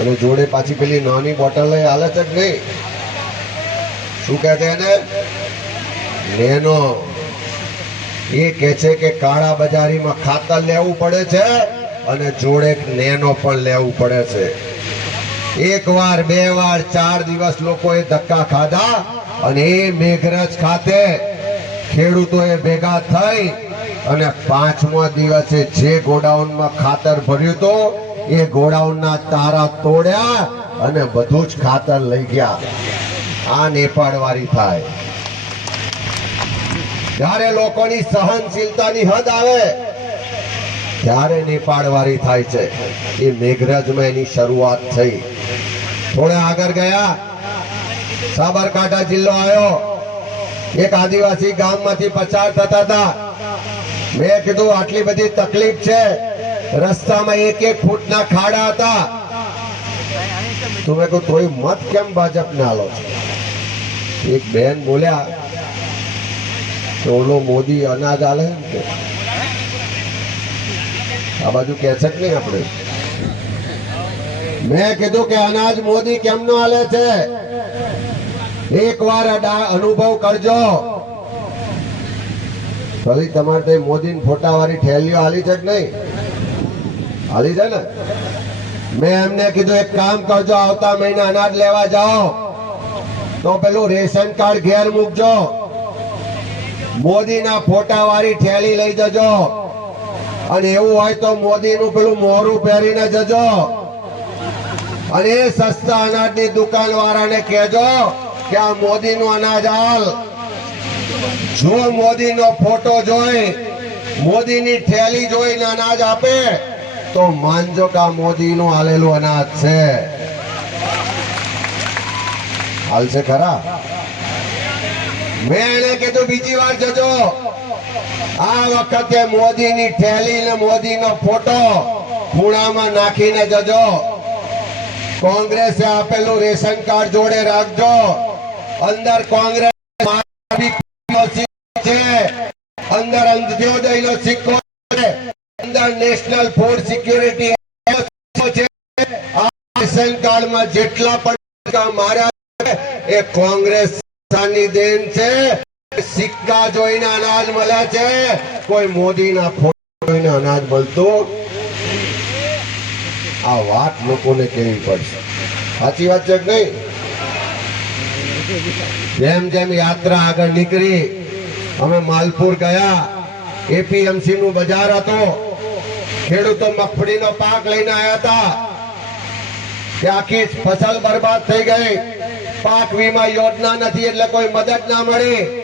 અને જોડે પાછી પેલી નાની બોટલ હાલે છે કે નહીં? શું કહે છે એને? નેનો એ કહે છે કે કાળા બજારીમાં ખાતર લેવું પડે છે અને જોડે નેનો પણ લેવું પડે છે. એક વાર, બે વાર, ચાર દિવસ લોકોએ ધક્કા ખાધા અને એ મેઘરજ ખાતે ખેડૂતોએ ભેગા થઈ અને પાંચમા દિવસે જે ગોડાઉનમાં ખાતર ભર્યું હતું એ ઘોડાઓના તારા તોડ્યા અને બધું જ ખાતર લઈ ગયા. આ નેપાળ વાળી થાય. જ્યારે લોકોની સહનશીલતાની હદ આવે, ત્યારે નેપાળ વાળી થાય છે. એ મેઘરાજમાં એની શરૂઆત થઈ. થોડા આગળ ગયા. સાબરકાંઠા જિલ્લો આવ્યો. એક આદિવાસી ગામમાંથી પસાર થતા હતા. મેં કીધું, આટલી બધી તકલીફ છે. રસ્તામાં એક એક ફૂટના ખાડા હતા. તો મેં કહ્યું તોય મત કેમ ભાજપને આલો લો એક બેન બોલ્યા કે મોદી અનાજ આલે આ બાજુ કે છે કે નહીં આપણે? મેં કીધું કે અનાજ મોદી કેમનો આલે છે? એક વાર અનુભવ કરજો. ભલે તમારે મોદી ફોટા વાળી થેલીઓ આલી છે કે નહીં? આલી છે ને? મેં એમને કીધું, એક કામ કરજો, આવતા મહિને અનાજ લેવા જાઓ. તો પેલું રેશન કાર્ડ ઘેર મૂકજો. મોદીના ફોટા વાળી થેલી લઈ જજો. અને એવું હોય તો મોદીનું પેલું મોરું પહેરીને જજો. અને એ સસ્તા અનાજની દુકાન વાળાને કહેજો કે આ મોદીનું અનાજ હાલ જો મોદીનો ફોટો જોઈ, મોદીની થેલી જોઈને અનાજ આપે તો માનજો કે આ મોદીનું હાલેલું અનાજ છે. હાલશે ખરા? મેં એને કીધું, બીજી વાર જજો. આ વખતે મોદીની થેલી ને મોદીનો ફોટો ખૂણામાં નાખીને જજો. કોંગ્રેસે આપેલું રેશન કાર્ડ જોડે રાખજો. અંદર કોંગ્રેસ છે. અંદર અંત્યોદયનો સિક્કો નેશનલ ફૂડ સિક્યુરિટી રેશન જેટલા પણ માર્યા એ કોંગ્રેસ દેન છે. સિક્કા જોઈને અનાજ મળે છે. કોઈ મોદીના ફોટો જોઈને અનાજ મળતું આ વાત લોકોને કેવી પડશે? સાચી વાત છે કે નહીં? જેમ જેમ યાત્રા આગળ નીકળી, અમે માલપુર ગયા એપીએમસી નું બજાર હતો. ખેડૂતો મગફળીનો પાક લઈને આવ્યા હતા. કે આખી ફસલ બરબાદ થઈ ગઈ. પાક વીમા યોજના નથી એટલે કોઈ મદદ ના મળી.